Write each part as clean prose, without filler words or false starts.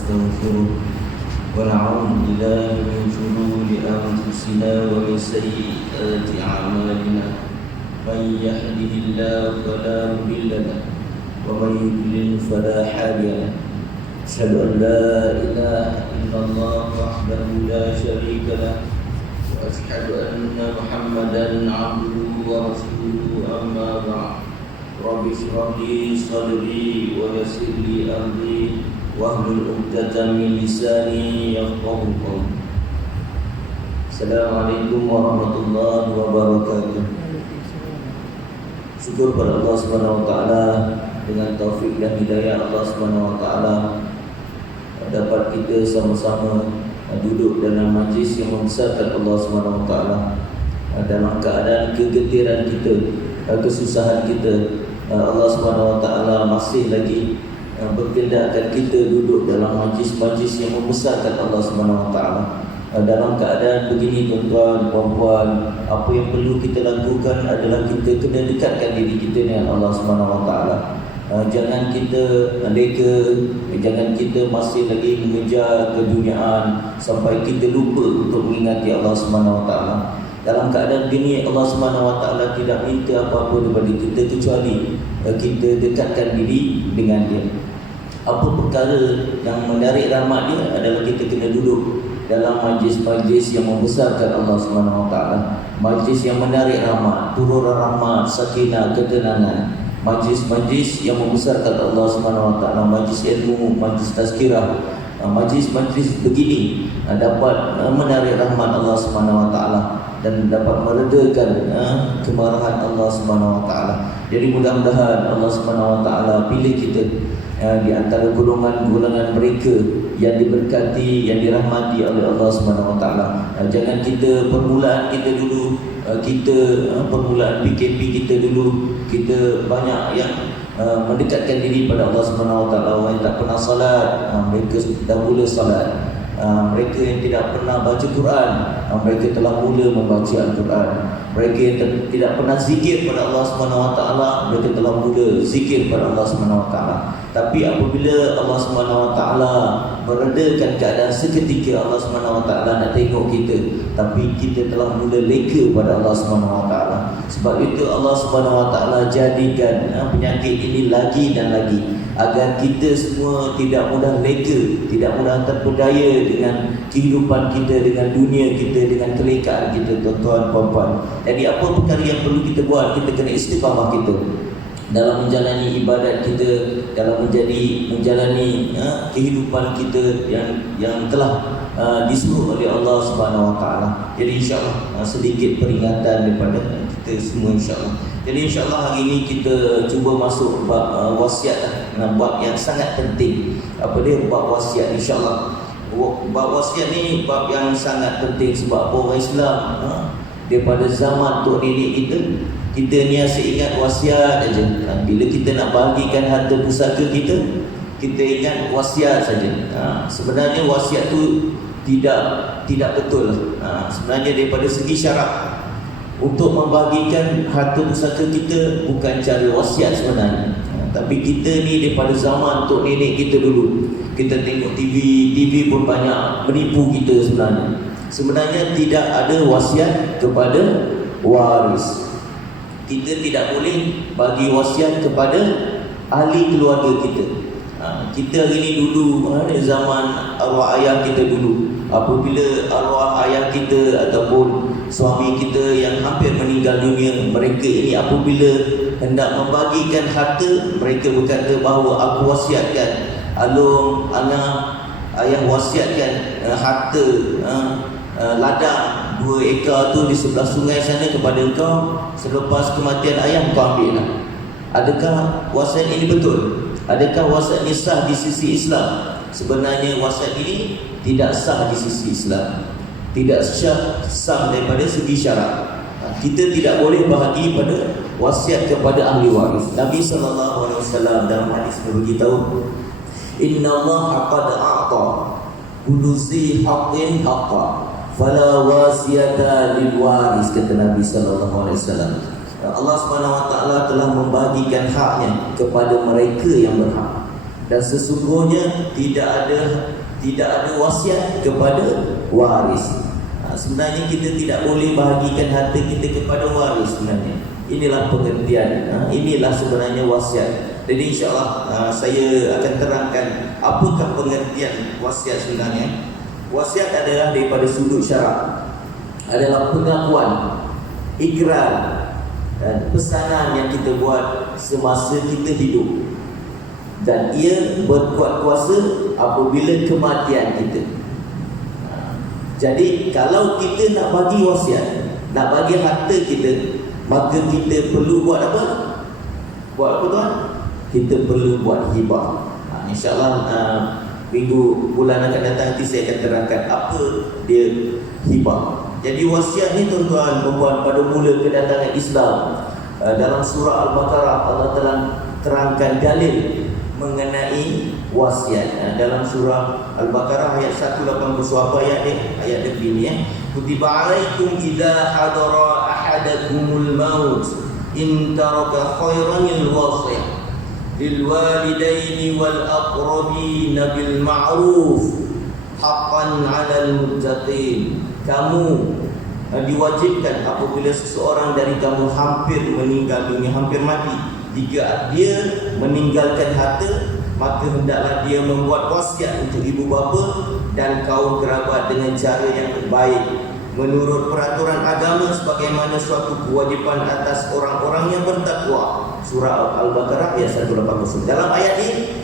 ونستغفره ونعوذ بالله من شرور أنفسنا ومن سيئات أعمالنا من يهده الله فلا مضل له ومن يضلل فلا هادي له أشهد أن لا إله إلا الله وحده لا شريك له وأشهد أن محمدا عبده ورسوله أما بعد رب اشرح لي صدري ويسر لي أمري واحلل عقدة من لساني يفقهوا قولي. Assalamualaikum warahmatullahi wabarakatuh. Syukur pada Allah Subhanahu wa taala, dengan taufik dan hidayah Allah Subhanahu wa taala dapat kita sama-sama duduk dalam majlis yang membesarkan Allah Subhanahu wa taala dalam keadaan kegetiran kita, kesusahan kita. Allah Subhanahu wa taala masih lagi berkehendakkan kita duduk dalam majlis-majlis yang membesarkan Allah Subhanahu wa taala. Dalam keadaan begini tuan-tuan, puan-puan, apa yang perlu kita lakukan adalah kita kena dekatkan diri kita dengan Allah Subhanahu wa taala. Jangan kita leka, jangan kita masih lagi mengejar keduniaan sampai kita lupa untuk mengingati Allah Subhanahu wa taala. Dalam keadaan begini Allah Subhanahu wa taala tidak minta apa-apa daripada kita kecuali kita dekatkan diri dengan dia. Apa perkara yang menarik rahmat dia adalah kita kena duduk dalam majlis-majlis yang membesarkan Allah Subhanahu wa taala. Majlis yang menarik rahmat, turun rahmat, sakinah, ketenangan. Majlis-majlis yang membesarkan Allah Subhanahu wa taala, majlis ilmu, majlis tazkirah. Majlis-majlis begini dapat menarik rahmat Allah Subhanahu wa taala dan dapat meredakan kemarahan Allah Subhanahu wa taala. Jadi mudah-mudahan Allah Subhanahu wa taala pilih kita di antara golongan-golongan mereka yang diberkati, yang dirahmati oleh Allah Subhanahu wa taala. Jangan kita permulaan kita dulu, permulaan PKP kita dulu, kita banyak yang mendekatkan diri pada Allah Subhanahu wa taala. Orang yang tak pernah salat, mereka dah mula salat. Mereka yang tidak pernah baca Quran, mereka telah mula membaca Al-Quran. Mereka yang tidak pernah zikir pada Allah Subhanahu wa taala, mereka telah mula zikir pada Allah Subhanahu wa taala. Tapi apabila Allah Subhanahu wa taala meredakan keadaan seketika, Allah Subhanahu wa taala nak tengok kita, tapi kita telah mula leka pada Allah Subhanahu wa taala. Sebab itu Allah Subhanahu wa taala jadikan penyakit ini lagi dan lagi, agar kita semua tidak mudah leka, tidak mudah terpedaya dengan kehidupan kita, dengan dunia kita, dengan kelekaan kita, tuan-tuan, puan-puan. Jadi apa perkara yang perlu kita buat? Kita kena istiqamah kita dalam menjalani ibadat kita, dalam menjalani kehidupan kita yang telah disuruh oleh Allah Subhanahu wa taala. Jadi insya-Allah sedikit peringatan daripada kita semua insya-Allah. Jadi insya-Allah hari ini kita cuba masuk bab wasiat, bab yang sangat penting. Apa dia bab wasiat insya-Allah. Bab wasiat ni bab yang sangat penting sebab orang Islam daripada zaman tok nenek kita ni asyik ingat wasiat aja. Bila kita nak bahagikan harta pusaka kita ingat wasiat saja. Sebenarnya wasiat tu tidak betul. Sebenarnya daripada segi syarak, untuk membahagikan harta pusaka kita bukan cara wasiat sebenarnya. Tapi kita ni daripada zaman tok nenek kita dulu, kita tengok TV pun banyak menipu kita sebenarnya. Sebenarnya tidak ada wasiat kepada waris. Kita tidak boleh bagi wasiat kepada ahli keluarga kita. Kita hari ni dulu, zaman arwah ayah kita dulu, apabila arwah ayah kita ataupun suami kita yang hampir meninggal dunia, mereka ini apabila hendak membagikan harta, mereka berkata bahawa aku wasiatkan, alung anak ayah wasiatkan harta ladang 2 ekar tu di sebelah sungai sana kepada engkau, selepas kematian ayah kau ambil lah. Adakah wasiat ini betul? Adakah wasiat ini sah di sisi Islam? Sebenarnya wasiat ini tidak sah di sisi Islam, tidak sah daripada segi syarak. Kita tidak boleh bahagi pada wasiat kepada ahli waris. Nabi SAW dalam hadis beritahu, Inna Allah qad a'ta kullu zi haqqin haqqa fala wasiyata lil waris, kata Nabi SAW. Allah SWT telah membagikan haknya kepada mereka yang berhak. Dan sesungguhnya tidak ada wasiat kepada waris. Sebenarnya kita tidak boleh bahagikan harta kita kepada waris sebenarnya. Inilah pengertian, inilah sebenarnya wasiat. Jadi insyaAllah saya akan terangkan apakah pengertian wasiat sebenarnya. Wasiat adalah daripada sudut syarak, adalah pengakuan, ikrar dan pesanan yang kita buat semasa kita hidup, dan ia berkuat kuasa apabila kematian kita. Jadi kalau kita nak bagi wasiat, nak bagi harta kita, maka kita perlu buat apa? Buat apa tuan? Kita perlu buat hibah. InsyaAllah bulan akan datang nanti saya akan terangkan apa dia hibah. Jadi wasiat ni tuan-tuan perempuan, pada mula kedatangan Islam, dalam surah Al-Baqarah Allah telah terangkan dalil mengenai wasiat. Dalam surah Al-Baqarah ayat 180 apa ayat ni? Ayat begini ya. Kutiba alaikum idza hadara ahadakumul maut in taraka khairanil wasiyah lil walidaini wal aqrabin bil ma'ruf haqqan 'alal muttaqin. Kamu diwajibkan apabila seseorang dari kamu hampir meninggal dunia, hampir mati, jika dia meninggalkan harta, maka hendaklah dia membuat wasiat untuk ibu bapa dan kaum kerabat dengan cara yang baik, menurut peraturan agama sebagaimana suatu kewajipan atas orang-orang yang bertakwa. Surah Al-Baqarah ayat 180. Dalam ayat ini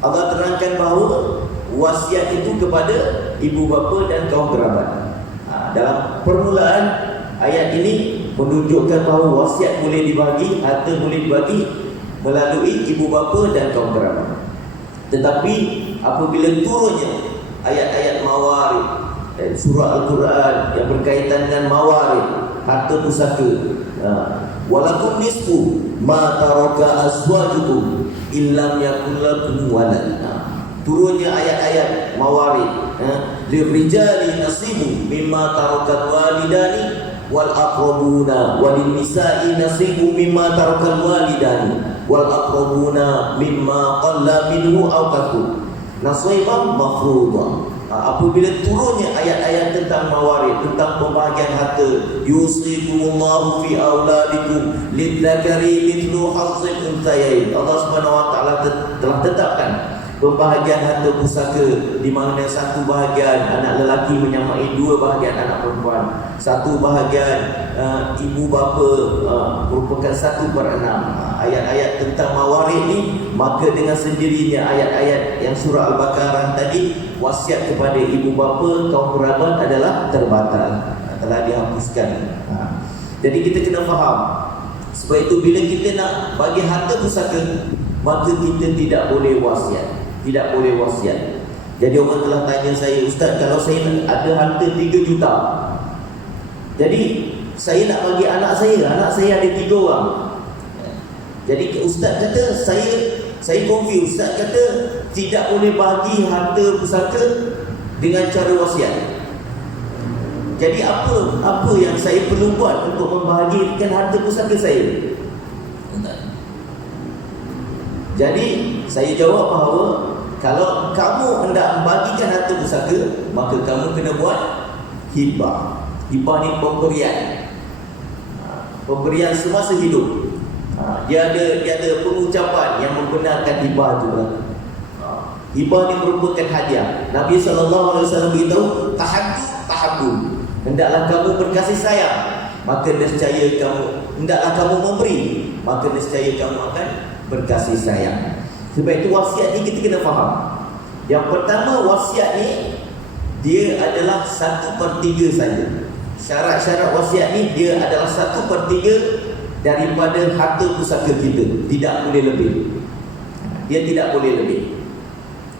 Allah terangkan bahawa wasiat itu kepada ibu bapa dan kaum kerabat. Dalam permulaan ayat ini menunjukkan bahawa wasiat boleh dibagi, harta boleh dibagi melalui ibu bapa dan kaum kerabat. Tetapi apabila turunnya ayat-ayat mawarid dan surah Al-Quran yang berkaitan dengan mawarid, harta pusaka, walakum nisfu ma taraka azwajukum illam yakul lakum walad. Turunnya ayat-ayat mawarid, lirijali nasibu mimma tarakal walidani wal aqrabuna walin nisa'i nasibu mimma tarakal walidani wal aqrabuna mimma qalla minhu aw kathur nasiban mafruḍa. Apabila turunnya ayat-ayat tentang mawarid, tentang pembahagian harta, yusikumullahu fi auladikum lidzakari mithlu hazzil unthayain, Allah Subhanahu wa taala telah tetapkan pembahagian harta pusaka, di mana satu bahagian anak lelaki menyamai dua bahagian anak perempuan, satu bahagian ibu bapa merupakan 1/6. Ayat-ayat tentang mawarid ni, maka dengan sendirinya ayat-ayat yang surah Al-Baqarah tadi, wasiat kepada ibu bapa, kaum kerabat adalah terbatal, telah dihapuskan. Jadi kita kena faham. Sebab itu bila kita nak bagi harta pusaka, maka kita tidak boleh wasiat. Tidak boleh wasiat. Jadi orang telah tanya saya, Ustaz, kalau saya ada harta 3 juta, jadi saya nak bagi anak saya ada 3 orang. Jadi Ustaz kata, saya confused. Ustaz kata tidak boleh bagi harta pusaka dengan cara wasiat. Jadi apa yang saya perlu buat untuk membahagikan harta pusaka saya? Jadi saya jawab bahawa kalau kamu hendak membagikan harta pusaka, maka kamu kena buat hibah. Hibah ni pemberian semasa hidup. Dia ada pengucapan yang membenarkan hibah juga. Hibah ni merupakan hadiah. Nabi SAW beritahu, tahabbu, hendaklah kamu berkasih sayang, maka nescaya hendaklah kamu memberi, maka nescaya kamu akan berkasih sayang. Sebab itu wasiat ni kita kena faham. Yang pertama, wasiat ni dia adalah 1/3 saja. Syarat-syarat wasiat ni dia adalah 1/3 daripada harta pusaka kita. Tidak boleh lebih. Dia tidak boleh lebih.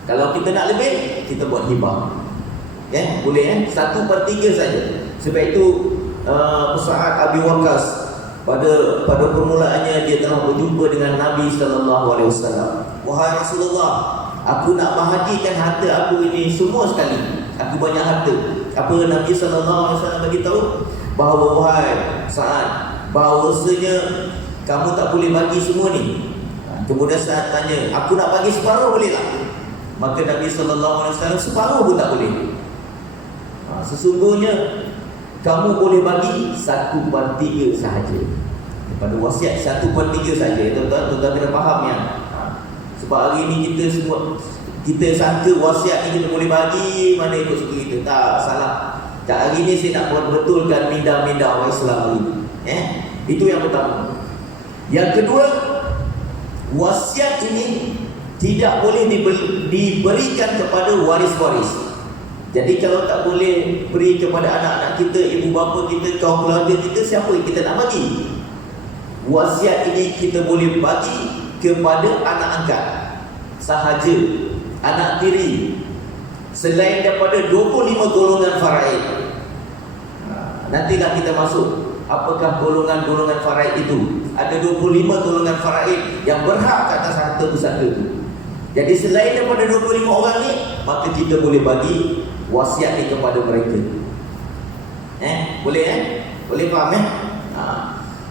Kalau kita nak lebih, kita buat hibah. Boleh 1/3 saja. Sebab itu Sa'ad Abi Waqqas pada permulaannya dia telah berjumpa dengan Nabi SAW. Wahai Rasulullah, aku nak bahagikan harta aku ini semua sekali. Aku banyak harta. Apa Nabi SAW beritahu? Bahawa wahai Sa'ad, bahawasanya kamu tak boleh bagi semua ni. Kemudian saat tanya, aku nak bagi separuh boleh tak? Maka Nabi SAW separuh pun tak boleh. Sesungguhnya kamu boleh bagi 1/3 sahaja. Daripada wasiat 1/3 sahaja. Tuan-tuan kena faham ya. Sebab hari ini kita sangka wasiat ni kita boleh bagi mana ikut suka kita. Tak, salah. Tak, hari ni saya nak buat betulkan minda-minda orang Islam ni. Itu yang pertama. Yang kedua, wasiat ini tidak boleh diberikan kepada waris-waris. Jadi kalau tak boleh beri kepada anak-anak kita, ibu bapa kita, kaum keluarga kita, siapa yang kita nak bagi? Wasiat ini kita boleh bagi kepada anak angkat sahaja, anak tiri, selain daripada 25 golongan faraid. Nantilah kita masuk apakah golongan-golongan faraid itu. Ada 25 golongan faraid yang berhak atas harta pusaka itu. Jadi selain daripada 25 orang ni, maka kita boleh bagi wasiat ni kepada mereka. Boleh Boleh faham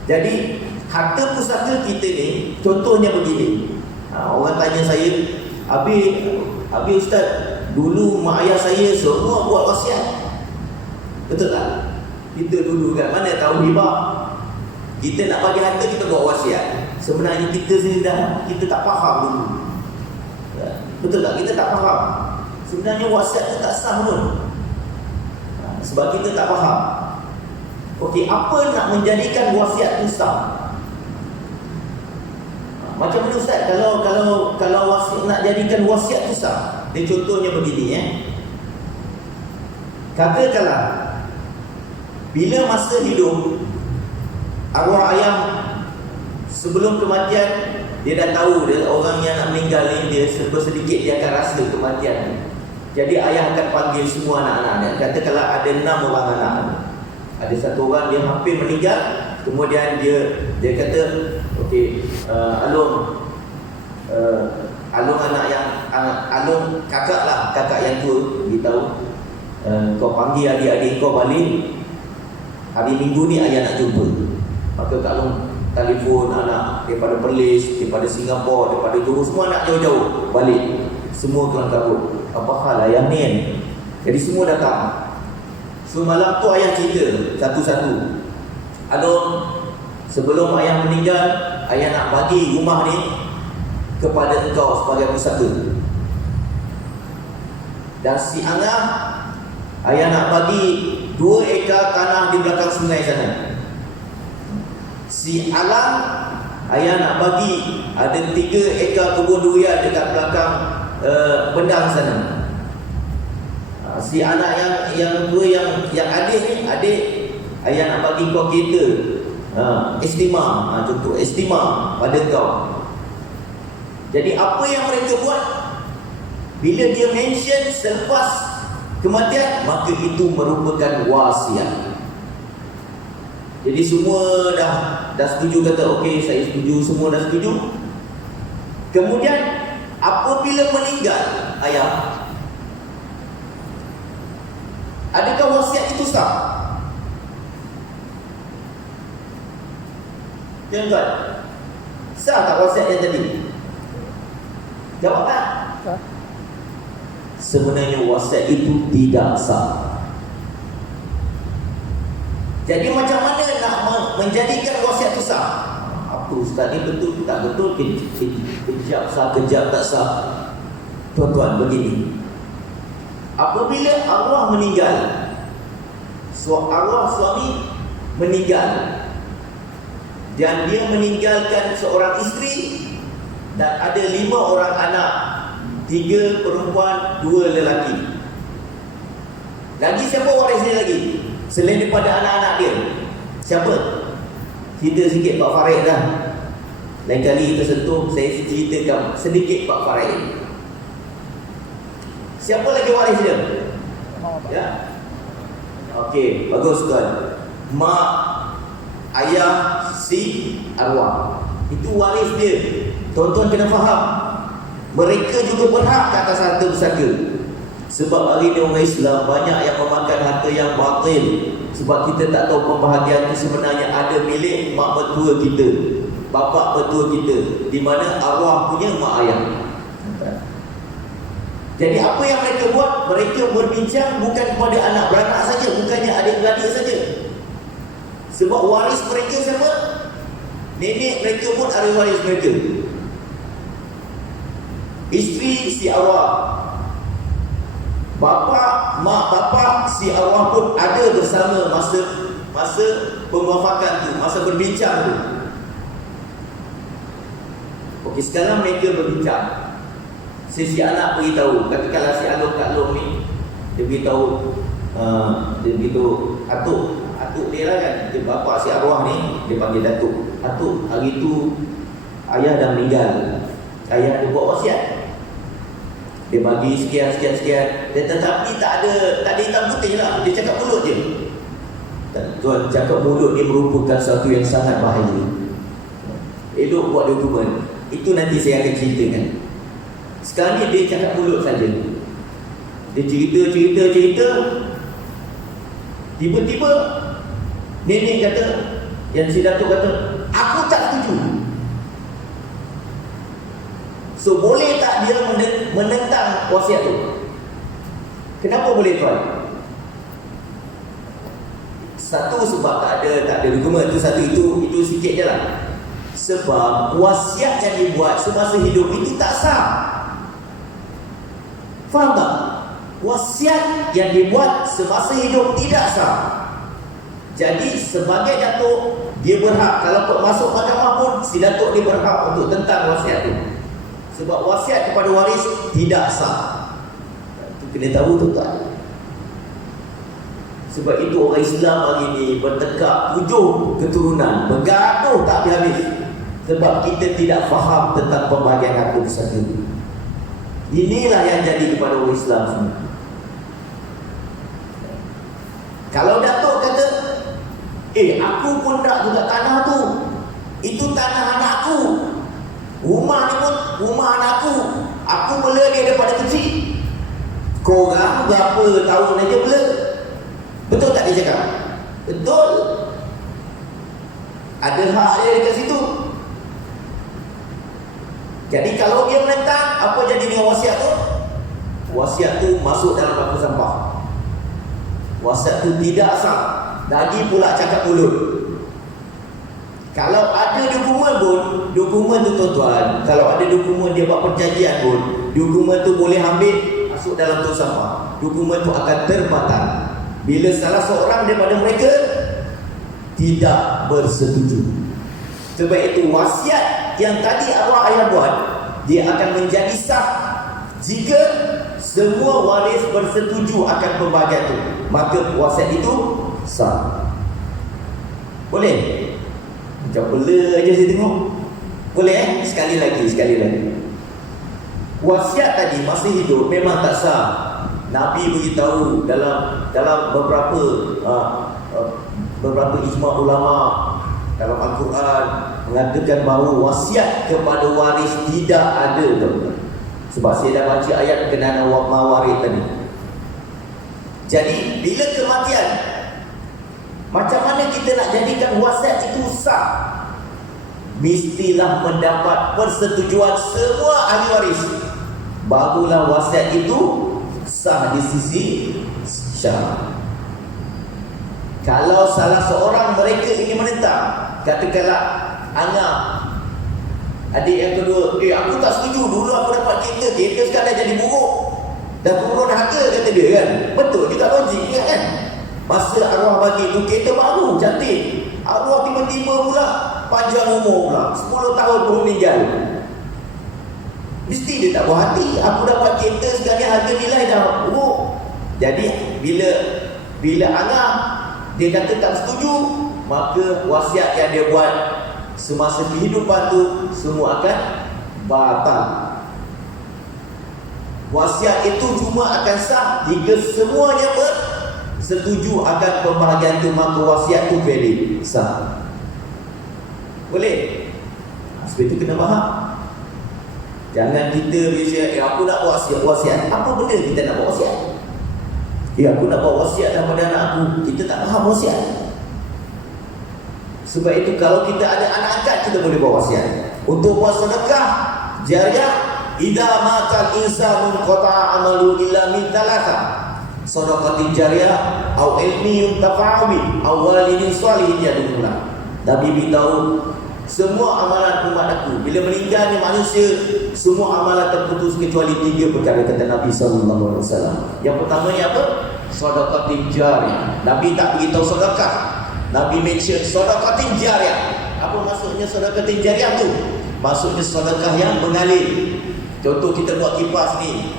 Jadi harta pusaka kita ni, contohnya begini. Orang tanya saya, Abi Ustaz, dulu mak ayah saya semua buat wasiat. Betul tak? Kita dulu kan, mana tahu hibah. Kita nak bagi harta, kita buat wasiat. Sebenarnya kita sendiri kita tak faham dulu. Betul tak? Kita tak faham. Sebenarnya wasiat itu tak sah pun. Sebab kita tak faham. Okey, apa nak menjadikan wasiat itu sah? Macam mana Ustaz kalau wasiat nak jadikan wasiat itu sah? Dia contohnya begini Katakanlah bila masa hidup arwah ayah sebelum kematian, dia dah tahu dia orang yang nak meninggal ni, dia sedikit dia akan rasa kematian. Jadi ayah akan panggil semua anak-anak. Katakanlah ada 6 orang anak. Ada satu orang dia hampir meninggal, kemudian dia kata, okey, Alung anak yang Alung kakak yang tua, beritahu kau panggil adik-adik kau balik. Hari Minggu ni ayah nak jumpa. Maka Kak Long telefon anak daripada Perlis, daripada Singapura, daripada Johor, semua nak jauh-jauh balik. Semua kelang kabut. Apa hal ayah ni? Jadi semua datang. So malam tu ayah cerita satu-satu. Sebelum ayah meninggal, ayah nak bagi rumah ni kepada engkau sebagai pusaka. Dan si Angah, ayah nak bagi 2 ekar tanah di belakang sungai sana. Si Alang, ayah nak bagi ada 3 ekar kebun durian dekat belakang Bendang sana. Si anak yang dua yang adik ni, ayah nak bagi kau kereta Estima, contoh Estima pada kau. Jadi apa yang mereka buat, bila dia mention selepas kematian, maka itu merupakan wasiat. Jadi semua dah setuju, kata okey saya setuju, semua dah setuju. Kemudian apabila meninggal ayah, adakah wasiat itu sah? Tuan-tuan, sah tak wasiat yang tadi? Jawab tak? Sah. Sebenarnya wasiat itu tidak sah. Jadi macam mana nak menjadikan wasiat itu sah? Apa Ustaz ni betul tak betul? Kejap sah, kejap tak sah. Tuan-tuan, begini. Apabila arwah meninggal, arwah suami meninggal, dan dia meninggalkan seorang isteri dan ada 5 orang anak, 3 perempuan, 2 lelaki. Lagi siapa waris dia lagi? Selain daripada anak-anak dia, siapa? Cerita sikit Pak Farid dah. Lain kali kita sentuh, saya ceritakan sedikit Pak Farid. Siapa lagi waris dia? Ya. Okey, bagus tuan. Mak, ayah, si arwah, itu waris dia. Tuan-tuan kena faham, mereka juga berhak ke atas harta pusaka. Sebab hari ini orang Islam banyak yang memakan harta yang batil. Sebab kita tak tahu pembahagian itu sebenarnya ada milik mak mertua kita, bapa mertua kita, di mana arwah punya mak ayah. Jadi apa yang mereka buat? Mereka berbincang bukan kepada anak beranak saja, bukannya adik-beradik saja. Sebab waris mereka siapa? Nenek mereka pun ada waris mereka. Isteri si arwah, bapa, mak bapa si arwah pun ada bersama masa pemuafakan tu, masa berbincang tu. Okey, sekarang mereka berbincang. Si anak beritahu, katakanlah si Kat Long ni, dia beritahu, dia beritahu atuk dia lah kan, dia bapa si arwah ni, dia panggil datuk. Atuk, hari tu ayah dah meninggal, ayah dia buat wasiat, dia bagi sekian. Tetapi tak ada hitam putih lah, dia cakap mulut je. Tuan, cakap mulut ni merupakan satu yang sangat bahaya. Elok buat dokumen. Itu nanti saya akan ceritakan. Sekarang ni dia cakap mulut saja. Dia cerita. Tiba-tiba nenek kata, yang si datuk kata, aku tak setuju. So boleh tak dia menentang wasiat tu? Kenapa boleh tuan? Satu, sebab tak ada dokumen tu. Satu, itu sikit je lah. Sebab wasiat yang dibuat semasa hidup itu tak sah. Faham tak? Wasiat yang dibuat semasa hidup tidak sah. Jadi sebagai datuk, dia berhak, kalau masuk mahkamah pun, si datuk dia berhak untuk tentang wasiat tu. Sebab wasiat kepada waris tidak sah. Itu kena tahu tuan-tuan. Sebab itu orang Islam hari ini bertekak 7 keturunan, bergaduh tak habis-habis. Sebab kita tidak faham tentang pembahagian harta pusaka. Inilah yang jadi kepada orang Islam semua. Kalau datuk kata, aku pun nak juga tanah tu, itu tanah anakku, rumah ni pun rumah anakku, aku bela dia daripada kecil. Korang berapa tahun aja bela. Betul tak dia cakap? Betul. Ada hak dia dekat situ. Jadi kalau dia menentang, apa jadi dengan wasiat tu? Wasiat tu masuk dalam bangku sampah. Wasiat tu tidak sah. Lagi pula cakap mulut. Kalau ada dokumen pun, dokumen tu tuan-tuan, kalau ada dokumen dia buat perjanjian pun, dokumen tu boleh ambil masuk dalam tong sampah. Dokumen tu akan terbatal bila salah seorang daripada mereka tidak bersetuju. Sebab itu wasiat yang tadi arwah ayah buat, dia akan menjadi sah jika semua waris bersetuju akan pembahagian itu. Maka wasiat itu sah. Boleh? Macam bela aja saya tengok. Boleh Sekali lagi. Wasiat tadi masa hidup memang tak sah. Nabi beritahu dalam beberapa ijma' ulama dalam Al-Quran mengatakan bahawa wasiat kepada waris tidak ada, tuan-tuan. Sebab saya dah baca ayat berkenaan mawaris tadi. Jadi bila kematian, macam mana kita nak jadikan wasiat itu sah? Mestilah mendapat persetujuan semua ahli waris, barulah wasiat itu sah di sisi syarak. Kalau salah seorang mereka ini menentang, katakanlah anak adik yang kedua, aku tak setuju, dulu aku dapat kereta sekarang dah jadi buruk, dah turun harga, kata dia kan. Betul juga logik kan. Masa arwah bagi tu kereta baru, cantik, arwah tiba-tiba pula panjang umur pula, 10 tahun baru meninggal. Mesti dia tak buat hati, aku dapat kereta sekarang harga nilai dah buruk. Jadi bila anak dia kata tak setuju, maka wasiat yang dia buat semasa kehidupan tu semua akan batal. Wasiat itu cuma akan sah jika semuanya bersetuju akan pembahagian tu, maka wasiat tu valid, sah. Boleh? Sebab itu kena faham. Jangan kita biasa, aku nak buat wasiat. Apa benda kita nak buat wasiat? Aku nak buat wasiat daripada anak aku. Kita tak faham wasiat. Sebab itu kalau kita ada anak angkat, kita boleh buat wasiat. Untuk buat sedekah jariah, idza matal insanu qata'a amalu illa min thalatha. Sedekah jariah au ilmi yuntafa'u bi au walidin shalihin yad'ulah. Nabi beritahu, semua amalan umat aku bila meninggal ni manusia, semua amalan terputus kecuali 3 perkara, kata Nabi sallallahu alaihi wasallam. Yang pertamanya apa? Sedekah jariah. Nabi tak beritahu sedekah. Nabi mention sedekah jariah. Apa maksudnya sedekah jariah tu? Maksudnya sedekah yang mengalir. Contoh kita buat kipas ni,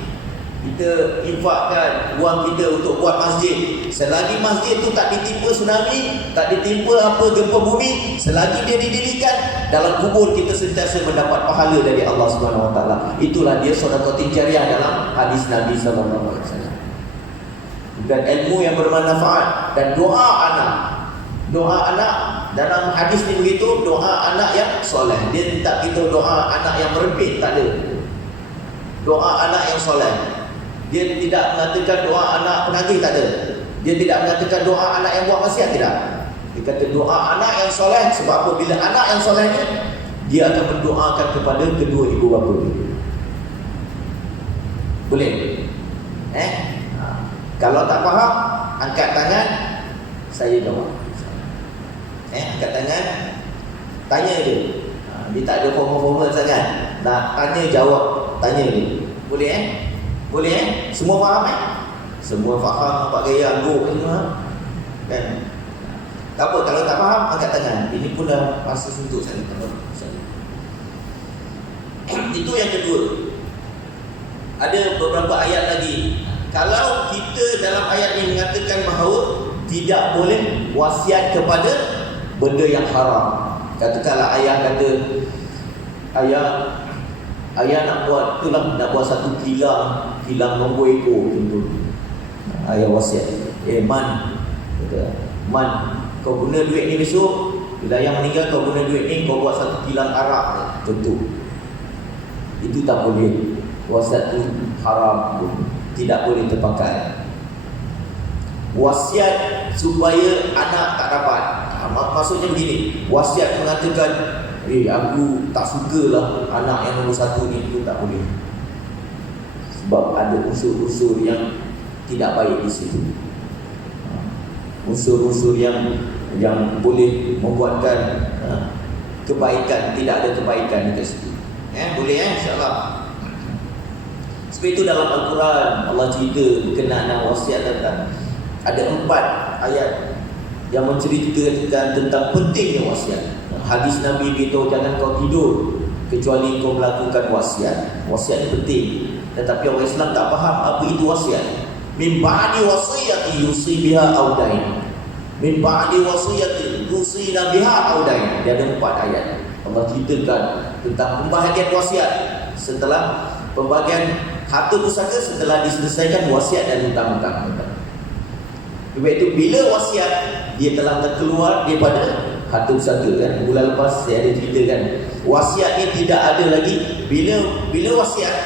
kita infakkan wang kita untuk buat masjid. Selagi masjid tu tak ditimpa tsunami, tak ditimpa apa gempa bumi, selagi dia didirikan, dalam kubur kita sentiasa mendapat pahala dari Allah Subhanahu Wa Taala. Itulah dia sedekah jariah dalam hadis Nabi sallallahu alaihi wasallam. Dan ilmu yang bermanfaat dan doa anak. Doa anak dalam hadis ni begitu, doa anak yang soleh. Dia tak kita doa anak yang merepit, tak ada. Doa anak yang soleh. Dia tidak mengatakan doa anak penagih, tak ada. Dia tidak mengatakan doa anak yang buat maksiat, tidak. Dia kata doa anak yang soleh. Sebab apa? Bila anak yang soleh ni, dia akan mendoakan kepada kedua ibu bapa dia. Boleh? Kalau tak faham, angkat tangan, saya jawab. Angkat tangan, tanya dia. Dia tak ada formal-formal sangat. Nak tanya jawab, tanya dia. Boleh Boleh Semua faham Semua faham nampak gaya angguk semua. Kan? Tak apa, kalau tak faham, angkat tangan. Ini pun dah rasa suntuk saya. Itu yang kedua. Ada beberapa ayat lagi. Kalau kita dalam ayat ini mengatakan bahawa tidak boleh wasiat kepada benda yang haram. Katakanlah ayah kata, ayah nak buat itulah, nak buat satu kilang nombor ekor contoh. Ayah wasiat, Man, kata, Man, kau guna duit ni besok, bila ayah meninggal kau guna duit ni, kau buat satu kilang arak contoh. Itu tak boleh. Wasiat itu haram, tidak boleh terpakai. Wasiat supaya anak tak dapat, maksudnya begini, wasiat mengatakan aku tak sukalah anak yang nombor 1 ni, itu tak boleh. Sebab ada unsur-unsur yang tidak baik di situ. Unsur-unsur yang boleh membuatkan kebaikan, tidak ada kebaikan di situ. Boleh insya-Allah. Sebab itu dalam Al-Quran Allah cerita berkenaan wasiat tentang ada 4 ayat yang menceritakan tentang pentingnya wasiat. Hadis Nabi beritahu jangan kau tidur kecuali kau melakukan wasiat. Wasiat itu penting. Tetapi orang Islam tak faham apa itu wasiat. Min ba'di wasiyati yusi biha aw dain. Min ba'di wasiyati yusina biha aw dain. Dia ada 4 ayat. Allah ceritakan tentang pembahagian wasiat setelah pembagian harta pusaka, setelah diselesaikan wasiat dan hutang-hutang. Sebab itu bila wasiat dia telah terkeluar daripada harta pusaka, kan bulan lepas saya ada ceritakan wasiat ni tidak ada lagi. Bila wasiat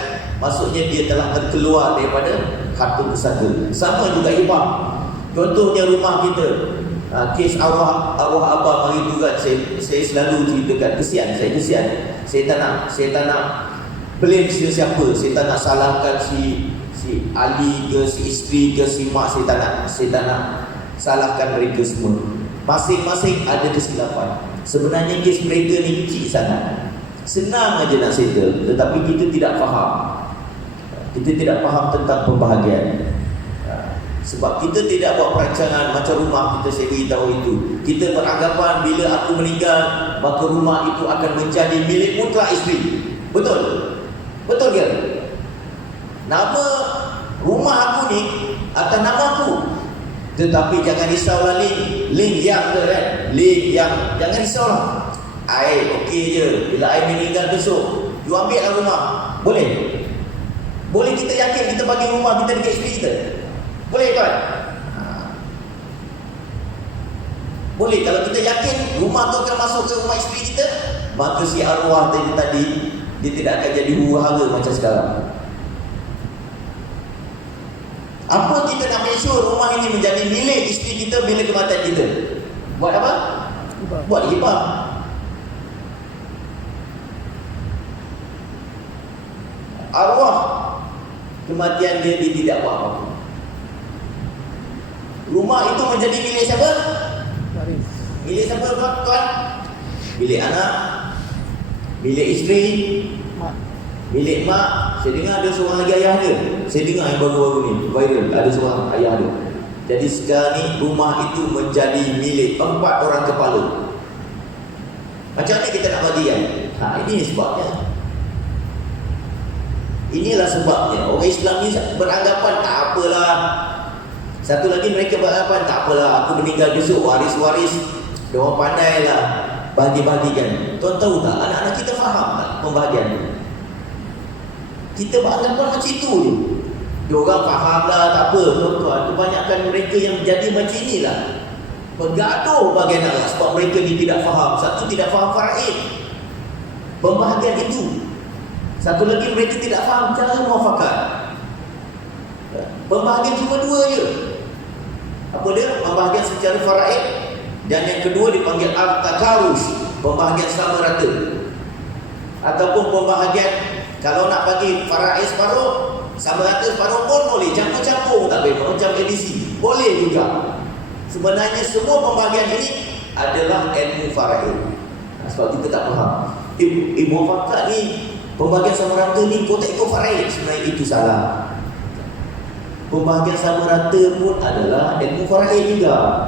maksudnya dia telah terkeluar daripada harta pusaka. Sama juga hibah. Contohnya rumah kita, kes arwah abah mari tugas, saya selalu ceritakan, kesian. Saya tak nak blame siapa, saya tak nak salahkan si Ali ke, si isteri ke, si mak. Saya tak nak salahkan mereka semua. Masing-masing ada kesilapan. Sebenarnya kes mereka ni kecil sangat, senang aja nak settle, tetapi kita tidak faham. Kita tidak faham tentang pembahagian. Sebab kita tidak buat perancangan. Macam rumah kita, saya beritahu itu, kita beranggapan bila aku meninggal maka rumah itu akan menjadi milik mutlak isteri. Betul ke? Nama rumah aku ni atas nama aku. Tetapi jangan risaulah link yang tu kan. Link yang jangan risaulah. Okey je. Bila I meninggal besok, you ambil lah rumah. Boleh kita yakin kita bagi rumah kita dekat isteri kita? Boleh kan? Boleh. Kalau kita yakin rumah tu akan masuk ke rumah isteri kita, maka si arwah tadi dia tidak akan jadi huru-hara macam sekarang. Apa kita nak make sure rumah ini menjadi milik isteri kita bila kematian kita? Buat apa? Buat hibah. Arwah kematian dia tidak buat apa-apa. Rumah itu menjadi milik siapa? Milik siapa tuan? Milik anak, milik isteri, milik mak. Saya dengar ada seorang lagi ayah dia. Saya dengar yang baru-baru ni viral, ada seorang ayah dia. Jadi sekarang ni rumah itu menjadi milik 4 orang kepala. Macam mana kita nak bagi kan? Ini sebabnya. Inilah sebabnya orang Islam ni beranggapan tak apalah. Satu lagi mereka beranggapan tak apalah, aku meninggal besok waris-waris dia orang pandai lah bagi-bagikan. Tuan tahu tak, anak-anak kita faham tak pembahagian ni? Kita beranggapan macam itu je. Dia orang faham lah, tak apa tuan-tuan. Kebanyakan mereka yang jadi macam inilah bergaduh bagian Allah sebab mereka ni tidak faham. Satu, tidak faham faraid pembahagian itu. Satu lagi, mereka tidak faham cara muafakat. Pembahagian cuma 2 je. Apa dia? Pembahagian secara faraid, dan yang kedua dipanggil al-takarus, pembahagian sama rata. Ataupun pembahagian kalau nak bagi faraid separuh, sama rata separuh pun boleh. Campur-campur tak boleh, macam edisi boleh juga. Sebenarnya semua pembahagian ini adalah ilmu faraid. Sebab kita tak faham ilmu muafakat ni, pembahagian sama rata ni kau tak ikut faraid, sebenarnya itu salah. Pembahagian sama rata pun adalah ilmu faraid juga.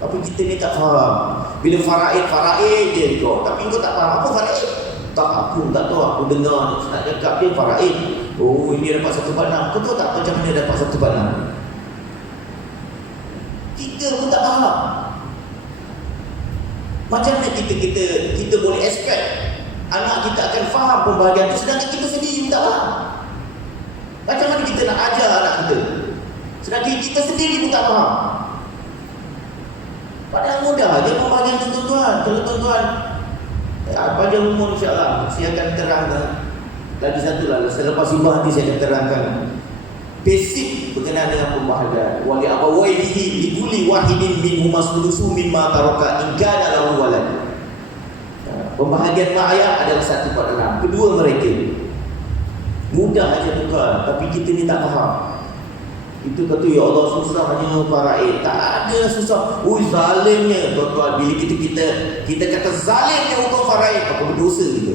Tapi kita ni tak faham. Bila faraid je kau, tapi kau tak faham apa faraid. Tak, aku tak tahu, aku dengar nak cakap dia faraid. Oh, ini dapat 1/6. Kau tahu tak macam mana dapat 1/6? Kita pun tak faham. Macam mana kita boleh expect anak kita akan faham pembahagian itu sedangkan kita sendiri tak faham? Macam mana kita nak ajar anak kita sedangkan kita sendiri pun tak faham? Padahal mudah aja pembahagian itu tuan-tuan. Kalau tuan-tuan pada umur insya-Allah saya akan terangkan lagi satu lah. Selepas hibah nanti saya akan terangkan basic berkenaan dengan pembahagian. Wali abawaihi likuli wahidin minhum masulusu mimma taraka in kana lahu walad. Pembahagian mak ayah adalah 1/6. Kedua mereka. Mudah aja tuan, tapi kita ni tak faham. Itu kata ya Allah susahnya faraid. Tak ada susah. Zalimnya tuan-tuan. Bila kita kata zalimnya hukum faraid, apa berdosa kita?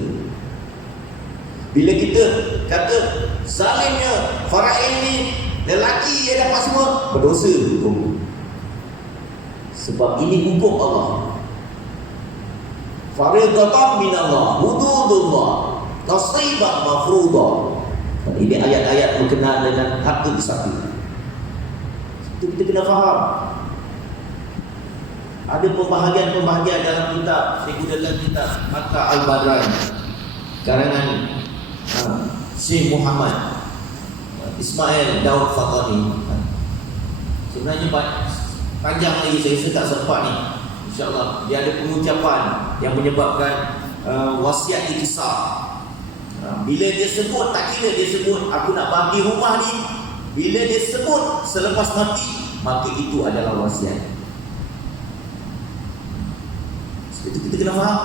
Bila kita kata zalimnya faraid ni lelaki yang dapat semua, berdosa hukum. Sebab ini hukum Allah. Fariidatan minallah, hududullah, nasiban mafruḍah. Ini ayat-ayat berkenaan dengan hak bersatu. Itu kita kena faham. Ada pembahagian-pembahagian dalam kitab. Saya gunakan kitab Mata Al-Badran karangan Syekh Muhammad Ismail Daud Fatani. Sebenarnya panjang lagi, saya tak sempat ni. InsyaAllah dia ada pengucapan yang menyebabkan wasiat dikisar. Bila dia sebut, tak kira dia sebut aku nak bagi rumah ni, bila dia sebut selepas mati, maka itu adalah wasiat. Sebab itu kita kena faham.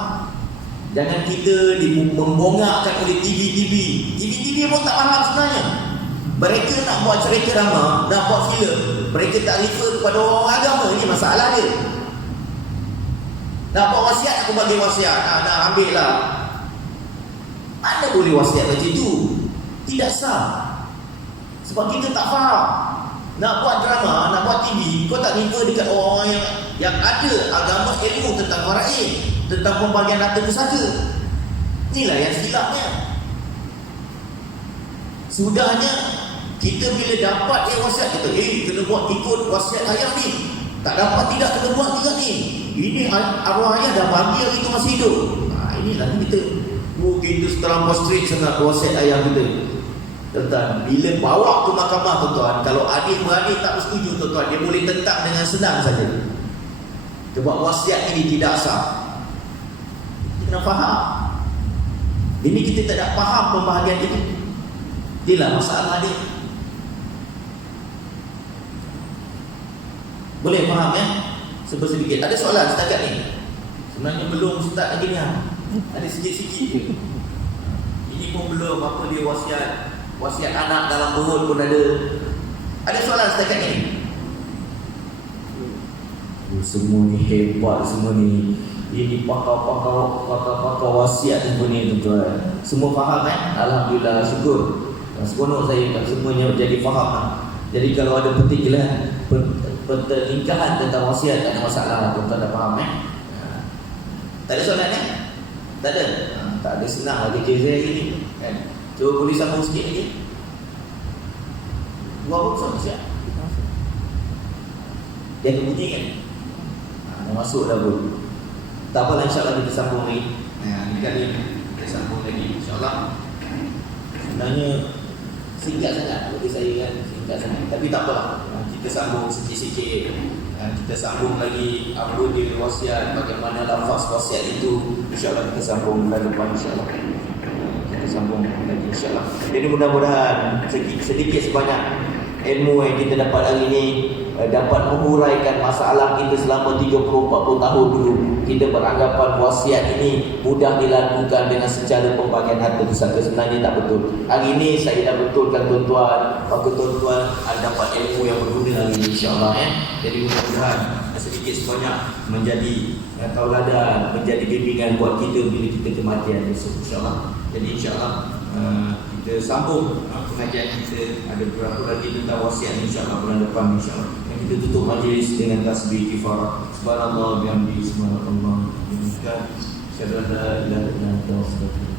Jangan kita membongakkan oleh TV pun tak faham sebenarnya. Mereka nak buat cerita drama, nak buat filem, mereka tak refer kepada orang agama. Ini masalah dia. Nak buat wasiat, aku bagi wasiat, nak ambil lah. Mana boleh wasiat macam itu? Tidak sah. Sebab kita tak faham. Nak buat drama, nak buat TV, kau tak refer dekat orang-orang yang ada agama, ilmu tentang faraid, tentang pembagian harta pusaka. Inilah yang silapnya. Sudahnya kita bila dapat wasiat, kita kena buat ikut wasiat ayah ni. Tak dapat, tidak kena buat juga ni. Ini arwah ayah dah bagi hari itu masih hidup. Inilah kita begitu terlampau strict sangat wasiat ayah kita. Tentang bila bawa ke mahkamah tuan-tuan, kalau adik-beradik tak bersetuju tuan-tuan, dia boleh tentang dengan senang saja. Sebab wasiat ini tidak sah. Kita kena faham. Ini kita tak nak faham pembahagian itu. Inilah masalah dia. Boleh faham ya? Sedikit. Ada soalan setakat ni? Sebenarnya belum start lagi ni. Ada sikit-sikit je. Ini pun belum apa dia wasiat anak dalam perut pun ada. Ada soalan setakat ni? Semua ni hebat semua ni. Ini pakar wasiat semua ni tuan-tuan. Semua faham Alhamdulillah, syukur. Seronok saya semuanya jadi faham. Jadi kalau ada pertelingkahan tentang wasiat, tak ada masalah, tuan-tuan dah faham Tak ada soalan Tak ada. Tak ada, senang lagi kerja hari ni kan. Cuba boleh sambung sikit lagi. Buat apa siap? Dia akan bunyi kan? Dah masuk dah pun. Tak apalah, insyaAllah kita sambung lagi. Ini kali kita sambung lagi insyaAllah. Sebenarnya singkat sangat bagi saya kan, singkat sangat. Tapi tak apalah, kita sambung sikit-sikit. Kita sambung lagi apa dia wasiat, bagaimana lafaz wasiat itu. InsyaAllah kita sambung bulan depan insyaAllah. Kita sambung lagi insyaAllah. Jadi mudah-mudahan sedikit sebanyak ilmu yang kita dapat hari ini dapat menguraikan masalah kita selama 30-40 tahun dulu. Kita beranggapan wasiat ini mudah dilakukan dengan secara pembagian harta pusaka. Sebenarnya tak betul. Hari ini saya dah betulkan tuan-tuan, maka tuan-tuan dapat ilmu yang berguna hari ini insyaAllah Jadi mudah-mudahan sedikit sebanyak menjadi tauladan, menjadi bimbingan buat kita bila kita kematian besok insyaAllah. Jadi insyaAllah kita sambung pengajian kita. Ada beberapa lagi tentang wasiat insyaAllah bulan depan insyaAllah. Dan kita tutup majlis dengan tasbih kifarah. Subhanallah bihamdi, subhanallah. Syadallah la ilaha illa anta, astaghfirullah.